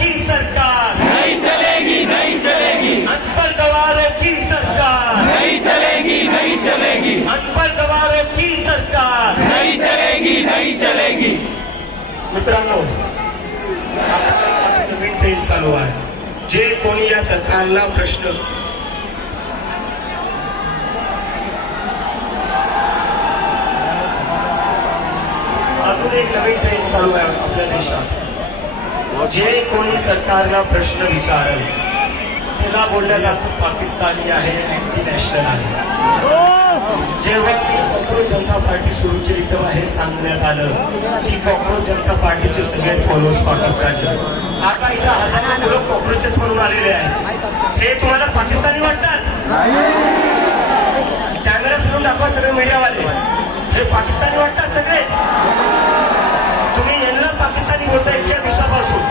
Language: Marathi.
की सरकार नहीं चलेगी, नहीं चलेगी, अनपढ़ गवारों की सरकार नहीं चलेगी, नहीं चलेगी, अनपढ़ गवारों की सरकार नहीं चलेगी, नहीं चलेगी. मित्रांनो, आता नवीन ट्रेंड चालू आहे. जे कोणी या सरकारला प्रश्न अजून एक नवीन ट्रेंड चालू आहे आपल्या देशात. जे कोणी सरकारला प्रश्न विचारल त्याला बोलल्या जातं पाकिस्तानी आहे, अँटी नॅशनल आहे. जेव्हा मी कॉक्रोच जनता पार्टी सुरू केली तेव्हा हे सांगण्यात आलं की कॉक्रोच जनता पार्टीचे सगळे फॉलोअर्स पाकिस्तानी. आता इथं हजारो मुलं कॉक्रोचेस म्हणून आलेले आहेत. हे तुम्हाला पाकिस्तानी वाटतात? कॅमेरा फिरून दाखवा सगळे मीडियावाले. हे पाकिस्तानी वाटतात सगळे? तुम्ही यांना पाकिस्तानी बोलता इतक्या दिवसापासून.